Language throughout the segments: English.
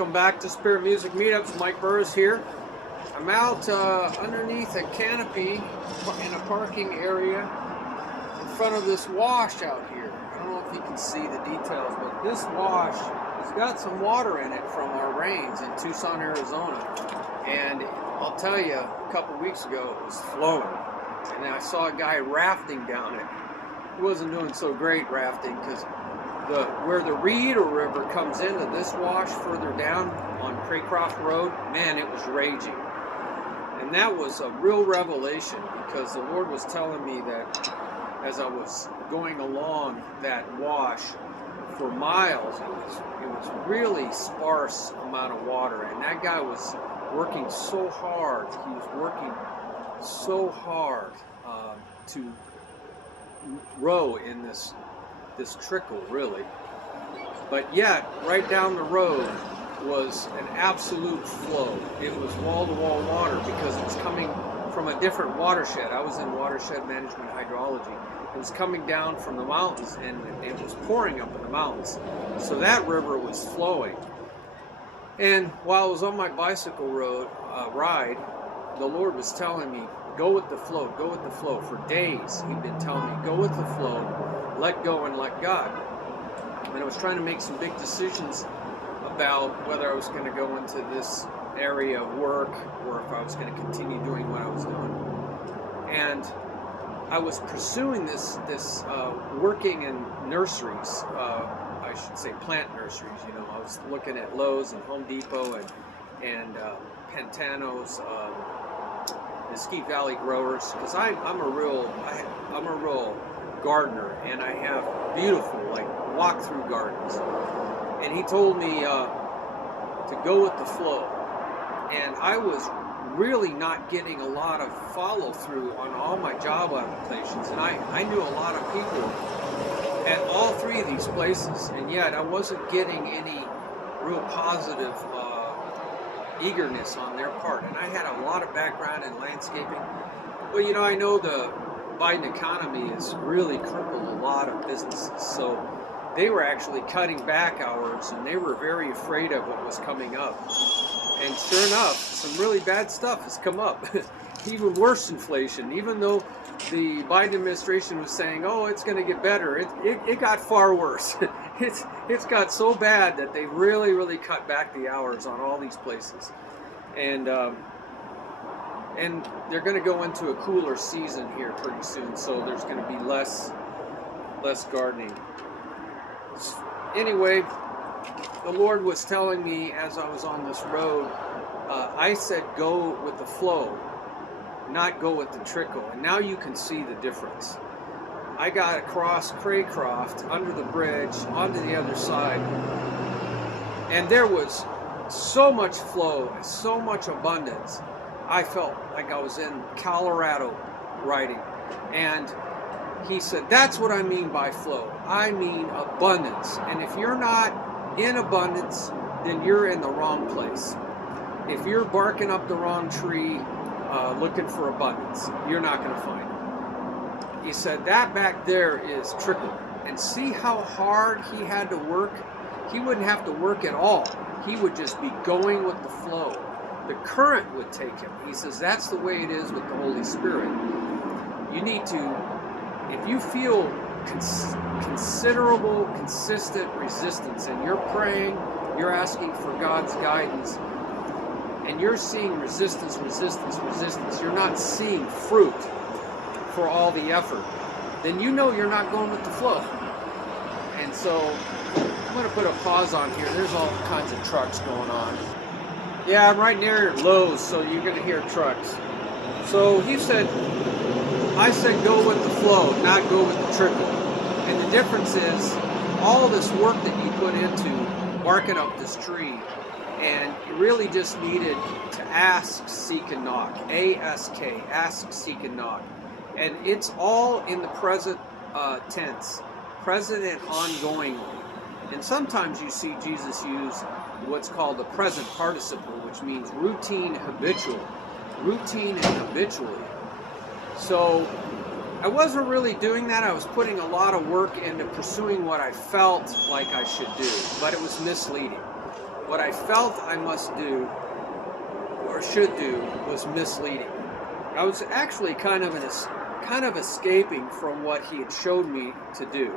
Welcome back to Spirit Music Meetups. Mike Burris here. I'm out underneath a canopy in a parking area in front of this wash out here. I don't know if you can see the details, but this wash has got some water in it from our rains in Tucson, Arizona. And I'll tell you, a couple weeks ago it was flowing. And I saw a guy rafting down it. He wasn't doing so great rafting because where the Reed River comes into this wash further down on Craycroft Rd, man, it was raging. And that was a real revelation because the Lord was telling me that as I was going along that wash for miles, it was really sparse amount of water. And that guy was working so hard. He was working so hard to row in this trickle, really. But yet, right down the road was an absolute flow. It was wall-to-wall water because it was coming from a different watershed. I was in watershed management hydrology. It was coming down from the mountains and it was pouring up in the mountains. So that river was flowing. And while I was on my bicycle ride, the Lord was telling me, go with the flow, go with the flow. For days, He'd been telling me, go with the flow, let go and let God. And I was trying to make some big decisions about whether I was going to go into this area of work or if I was going to continue doing what I was doing. And I was pursuing this working in nurseries, I should say plant nurseries. You know, I was looking at Lowe's and Home Depot and Pantano's, Mesquite Valley growers, because I'm a real gardener, and I have beautiful walk-through gardens. And he told me to go with the flow, and I was really not getting a lot of follow-through on all my job applications, and I knew a lot of people at all three of these places, and yet I wasn't getting any real positive eagerness on their part. And I had a lot of background in landscaping. Well, you know, I know the Biden economy has really crippled a lot of businesses, so they were actually cutting back hours, and they were very afraid of what was coming up. And sure enough, some really bad stuff has come up. Even worse inflation. Even though the Biden administration was saying, oh, it's going to get better, it got far worse. It's got so bad that they really cut back the hours on all these places. And they're going to go into a cooler season here pretty soon, so there's going to be less gardening. Anyway, the Lord was telling me as I was on this road, I said go with the flow, not go with the trickle. And now you can see the difference. I got across Craycroft, under the bridge, onto the other side, and there was so much flow, so much abundance. I felt like I was in Colorado riding. And he said, that's what I mean by flow. I mean abundance. And if you're not in abundance, then you're in the wrong place. If you're barking up the wrong tree, looking for abundance, you're not going to find it. He said, that back there is trickle. And see how hard he had to work? He wouldn't have to work at all. He would just be going with the flow. The current would take him. He says, that's the way it is with the Holy Spirit. You need to, if you feel considerable, consistent resistance, and you're praying, you're asking for God's guidance, and you're seeing resistance, you're not seeing fruit for all the effort, then you know you're not going with the flow. And so I'm going to put a pause on here. There's all kinds of trucks going on. Yeah, I'm right near Lowe's, so you're going to hear trucks. So he said, I said go with the flow, not go with the trickle. And the difference is all this work that you put into barking up this tree, and you really just needed to ask, seek, and knock. A-S-K, ask, seek, and knock. And it's all in the present tense, present and ongoing. And sometimes you see Jesus use what's called the present participle, which means routine, habitual. Routine and habitually. So I wasn't really doing that. I was putting a lot of work into pursuing what I felt like I should do, but it was misleading. what I felt I must do or should do was misleading. I was actually kind of escaping from what he had showed me to do.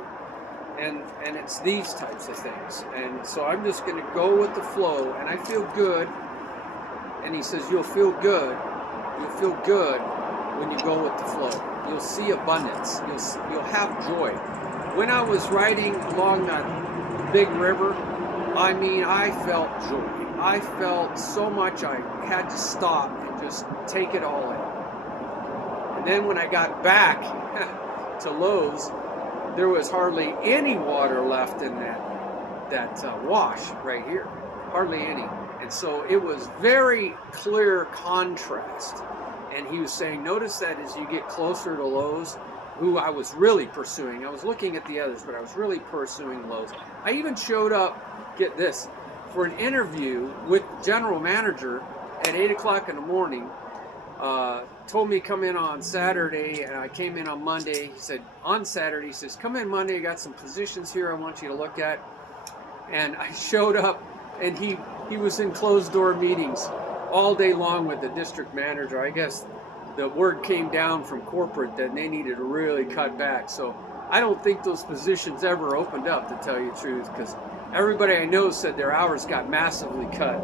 And it's these types of things. And so I'm just going to go with the flow, and I feel good. And he says, you'll feel good. You'll feel good when you go with the flow. You'll see abundance. You'll have joy. When I was riding along that big river, I mean, I felt joy. I felt so much I had to stop and just take it all in. And then when I got back to Lowe's, there was hardly any water left in that wash right here. Hardly any. And so it was very clear contrast. And he was saying, notice that as you get closer to Lowe's, who I was really pursuing. I was looking at the others, but I was really pursuing Lowe's. I even showed up, get this, for an interview with the general manager at 8 o'clock in the morning. Told me to come in on Saturday, and I came in on Monday. He said, on Saturday, he says, come in Monday, I got some positions here I want you to look at. And I showed up, and he was in closed-door meetings all day long with the district manager. I guess the word came down from corporate that they needed to really cut back. So I don't think those positions ever opened up, to tell you the truth, because everybody I know said their hours got massively cut.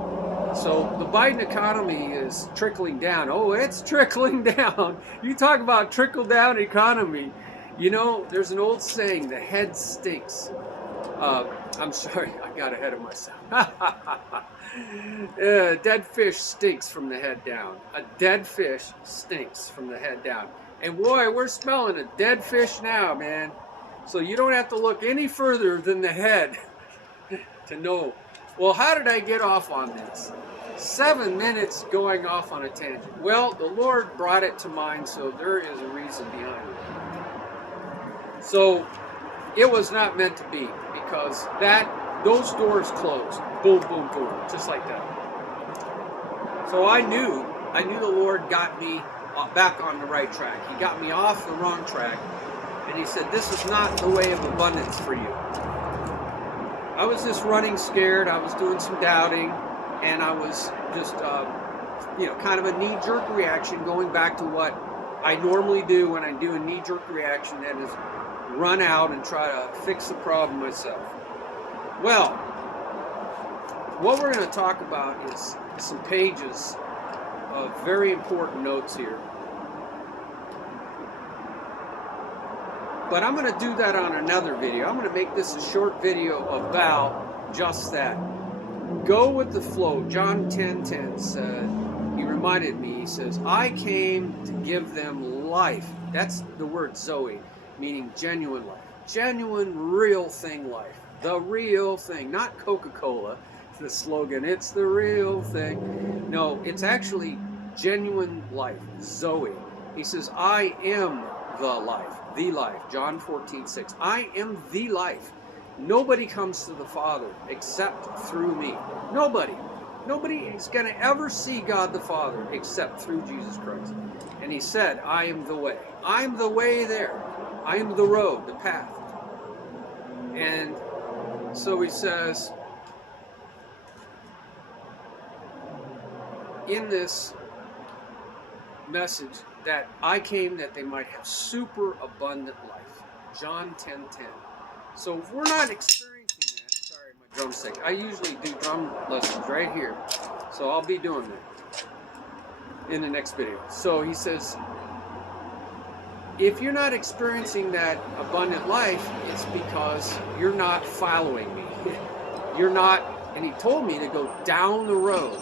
So the Biden economy is trickling down. Oh, it's trickling down. You talk about trickle-down economy. You know, there's an old saying, the head stinks. I'm sorry, I got ahead of myself. Dead fish stinks from the head down. A dead fish stinks from the head down. And boy, we're smelling a dead fish now, man. So you don't have to look any further than the head to know. Well, how did I get off on this? 7 minutes going off on a tangent. Well, the Lord brought it to mind, so there is a reason behind it. So it was not meant to be, because those doors closed. Boom, boom, boom, just like that. So I knew the Lord got me back on the right track. He got me off the wrong track, and he said, this is not the way of abundance for you. I was just running scared. I was doing some doubting, and I was just, kind of a knee-jerk reaction, going back to what I normally do when I do a knee-jerk reaction, that is run out and try to fix the problem myself. Well, what we're going to talk about is some pages of very important notes here. But I'm going to do that on another video. I'm going to make this a short video about just that. Go with the flow. John 10:10 said, he reminded me, he says, I came to give them life. That's the word Zoe, meaning genuine life. Genuine, real thing life. The real thing. Not Coca-Cola, the slogan. It's the real thing. No, it's actually genuine life. Zoe. He says, I am the life. The life. John 14:6. I am the life. Nobody comes to the Father except through me. Nobody. Nobody is going to ever see God the Father except through Jesus Christ. And he said, I am the way. I am the way there. I am the road, the path. And so he says, in this message, that I came that they might have super abundant life. John 10:10. So if we're not experiencing that, sorry, my drumstick. I usually do drum lessons right here. So I'll be doing that in the next video. So he says, if you're not experiencing that abundant life, it's because you're not following me. You're not, and he told me to go down the road.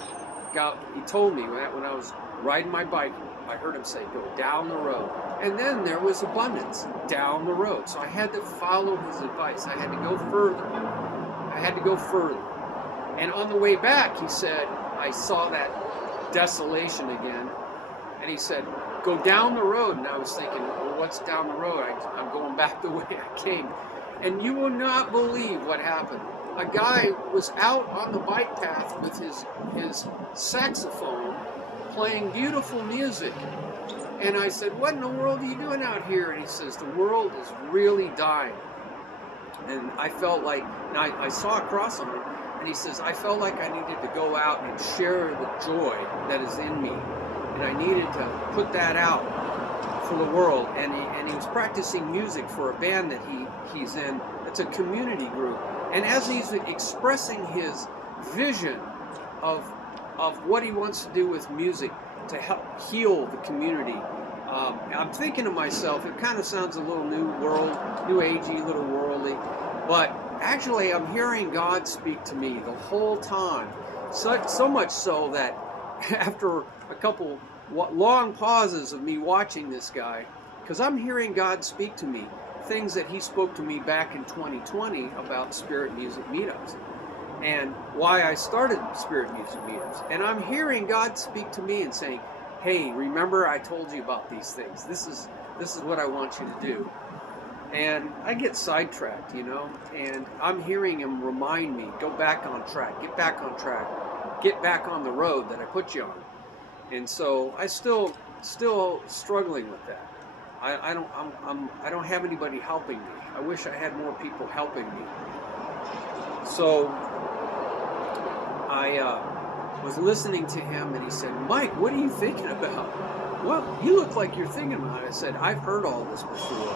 He told me that when I was riding my bike, I heard him say, go down the road. And then there was abundance down the road. So I had to follow his advice. I had to go further. I had to go further. And on the way back, he said, I saw that desolation again. And he said, go down the road. And I was thinking, well, what's down the road? I'm going back the way I came. And you will not believe what happened. A guy was out on the bike path with his saxophone, playing beautiful music. And I said, what in the world are you doing out here? And he says, the world is really dying. And I felt like, and I saw across on him, And he says, I felt like I needed to go out and share the joy that is in me. And I needed to put that out for the world. And he was practicing music for a band that he's in. It's a community group. And as he's expressing his vision of what he wants to do with music to help heal the community, I'm thinking to myself, it kind of sounds a little new agey, little worldly, but actually I'm hearing God speak to me the whole time. So much so that after a couple long pauses of me watching this guy, because I'm hearing God speak to me, things that he spoke to me back in 2020 about Spirit Music Meetups and why I started Spirit Music Meetups. And I'm hearing God speak to me and saying, hey, remember I told you about these things. This is what I want you to do. And I get sidetracked, you know, and I'm hearing him remind me, go back on track, get back on track, get back on the road that I put you on. And so I still struggling with that. I don't have anybody helping me. I wish I had more people helping me. So I was listening to him, and he said, Mike, what are you thinking about? Well, you look like you're thinking about it. I said, I've heard all this before.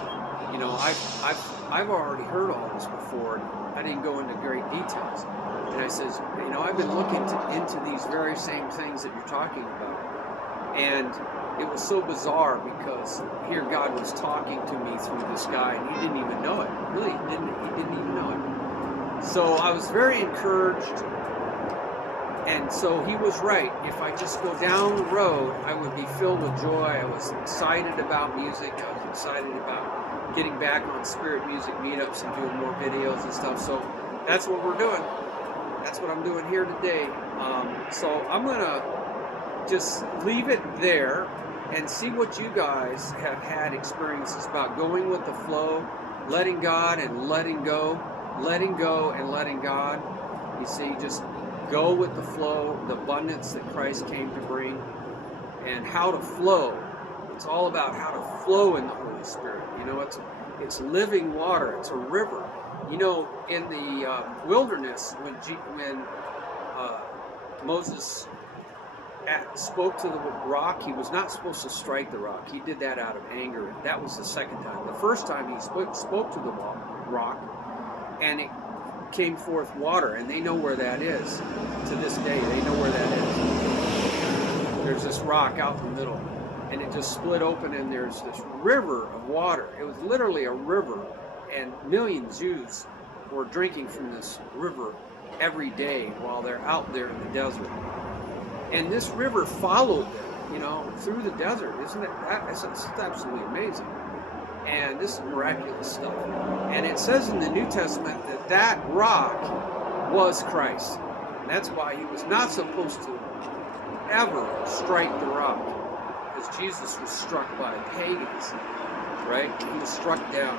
You know, I've already heard all this before. I didn't go into great details. And I says, you know, I've been looking into these very same things that you're talking about. And it was so bizarre because here God was talking to me through this guy, and he didn't even know it. Really, he didn't even know it. So I was very encouraged. And so he was right. If I just go down the road, I would be filled with joy. I was excited about music. I was excited about getting back on Spirit Music Meetups and doing more videos and stuff. So that's what we're doing. That's what I'm doing here today. So I'm going to just leave it there and see what you guys have had experiences about going with the flow, letting God and letting go and letting God. You see, just go with the flow, the abundance that Christ came to bring, and how to flow. It's all about how to flow in the Holy Spirit. You know, it's living water. It's a river. You know, in the wilderness, when Moses spoke to the rock, he was not supposed to strike the rock. He did that out of anger. That was the second time. The first time he spoke to the rock, and it came forth water, and they know where that is. To this day, they know where that is. There's this rock out in the middle, and it just split open, and there's this river of water. It was literally a river, and millions of Jews were drinking from this river every day while they're out there in the desert. And this river followed them, you know, through the desert. Isn't it? That's absolutely amazing. And this is miraculous stuff. And it says in the New Testament that that rock was Christ. And that's why he was not supposed to ever strike the rock, because Jesus was struck by pagans, right? He was struck down.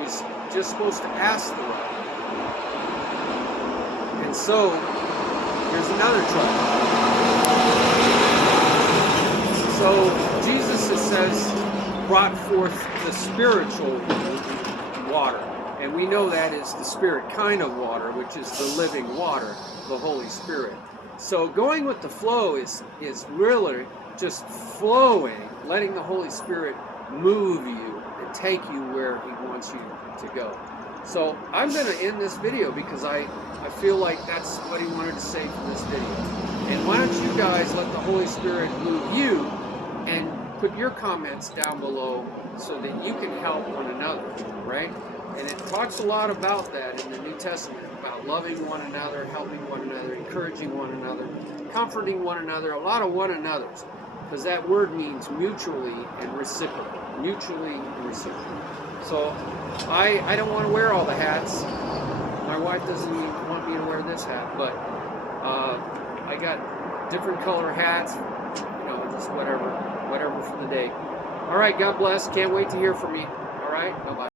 He's just supposed to ask the rock. And so, here's another trouble. So, Jesus, it says, brought forth the spiritual water. And we know that is the spirit kind of water, which is the living water, the Holy Spirit. So going with the flow is really just flowing, letting the Holy Spirit move you and take you where he wants you to go. So I'm going to end this video because I feel like that's what he wanted to say from this video. And why don't you guys let the Holy Spirit move you and put your comments down below so that you can help one another, right? And it talks a lot about that in the New Testament, about loving one another, helping one another, encouraging one another, comforting one another, a lot of one another's, because that word means mutually and reciprocal, mutually and reciprocal. So I don't want to wear all the hats. My wife doesn't even want me to wear this hat, but I got different color hats, you know, just whatever for the day. All right, God bless. Can't wait to hear from you. All right, bye-bye.